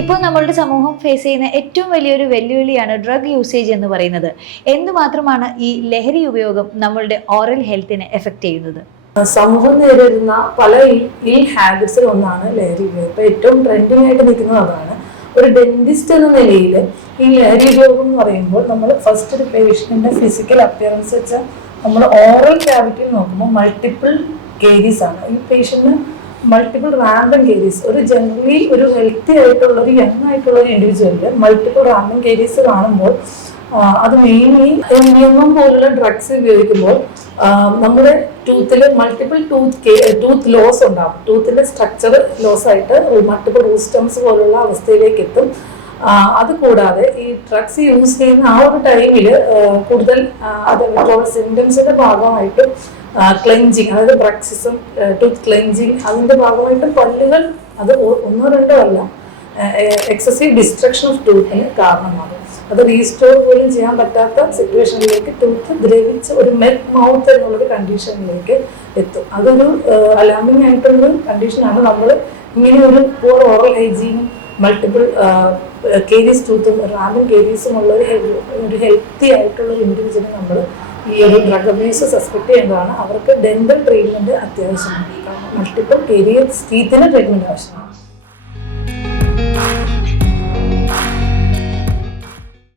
ഇപ്പോൾ നമ്മളുടെ സമൂഹം ഫേസ് ചെയ്യുന്ന ഏറ്റവും വലിയൊരു വെല്ലുവിളിയാണ് ഡ്രഗ് യൂസേജ് എന്ന് പറയുന്നത്. എന്തുമാത്രമാണ് ഈ ലഹരി ഉപയോഗം നമ്മളുടെ ഓറൽ ഹെൽത്തിനെ എഫക്റ്റ് ചെയ്യുന്നത്? സമൂഹം നേരിടുന്ന പല ഈ ഹാബിറ്റ്സിൽ ഒന്നാണ് ലഹരി ഉപയോഗം. ഇപ്പൊ ഏറ്റവും ട്രെൻഡിങ് ആയിട്ട് നിൽക്കുന്നത് അതാണ്. ഒരു ഡെന്റിസ്റ്റ് എന്ന നിലയിൽ ഈ ലഹരി ഉപയോഗം എന്ന് പറയുമ്പോൾ നമ്മൾ ഫസ്റ്റ് ഒരു പേഷ്യന്റിന്റെ ഫിസിക്കൽ അപ്പിയറൻസ് വെച്ചാൽ നമ്മൾ ഓറൽ ക്യാവിറ്റിയിൽ നോക്കുമ്പോൾ മൾട്ടിപ്പിൾ കേരീസ് ആണ്. ഈ പേഷ്യന്റിന് മൾട്ടിപ്പിൾ റാൻഡം കേരീസ് ഒരു ജനറലി ഒരു ഹെൽത്തി ആയിട്ടുള്ള ഒരു യങ് ആയിട്ടുള്ള ഒരു ഇൻഡിവിജ്വലിൽ മൾട്ടിപ്പിൾ റാൻഡം കേരീസ് കാണുമ്പോൾ അത് മെയിൻലി എം പോലുള്ള ഡ്രഗ്സ് ഉപയോഗിക്കുമ്പോൾ നമ്മുടെ ടൂത്തിൽ മൾട്ടിപ്പിൾ ടൂത്ത് ടൂത്ത് ലോസ് ഉണ്ടാകും ടൂത്തിന്റെ സ്ട്രക്ചർ ലോസ് ആയിട്ട് മൾട്ടിപ്പിൾ റൂസ്റ്റംസ് പോലുള്ള അവസ്ഥയിലേക്ക് എത്തും. അത് കൂടാതെ ഈ ഡ്രഗ്സ് യൂസ് ചെയ്യുന്ന ആ ഒരു ടൈമിൽ കൂടുതൽ അത് സിംറ്റംസിന്റെ ഭാഗമായിട്ട് ക്ലെൻജിങ് അതായത് ബ്രക്സിസം ടൂത്ത് ക്ലെൻജിങ് അതിന്റെ ഭാഗമായിട്ട് പല്ലുകൾ അത് ഒന്നോ രണ്ടോ അല്ല എക്സസീവ് ഡിസ്ട്രക്ഷൻ ഓഫ് ടൂത്തിന് കാരണമാകും. അത് റീസ്റ്റോർ പോലും ചെയ്യാൻ പറ്റാത്ത സിറ്റുവേഷനിലേക്ക് ടൂത്ത് ദ്രവിച്ച് ഒരു മെൽറ്റ് മൗത്ത് എന്നുള്ളൊരു കണ്ടീഷനിലേക്ക് എത്തും. അതൊരു അലാമിങ് ആയിട്ടുള്ള കണ്ടീഷനാണ് നമ്മൾ ഇങ്ങനെ ഒരു poor oral hygiene multiple caries ടൂത്തും റാമും കേരീസും ഉള്ള ഒരു ഒരു ഹെൽത്തി ആയിട്ടുള്ള ഒരു നമ്മൾ ഈ ഒരു ഡ്രഗ് അബ്യൂസ് സസ്പെക്ട് ചെയ്യുന്നതാണ്. അവർക്ക് ഡെന്റൽ ട്രീറ്റ്മെന്റ് അത്യാവശ്യമാണ്. മൾട്ടിപ്പിൾ കെരിയർ ടീത്തിന് ട്രീറ്റ്മെന്റ് ആവശ്യമാണ്.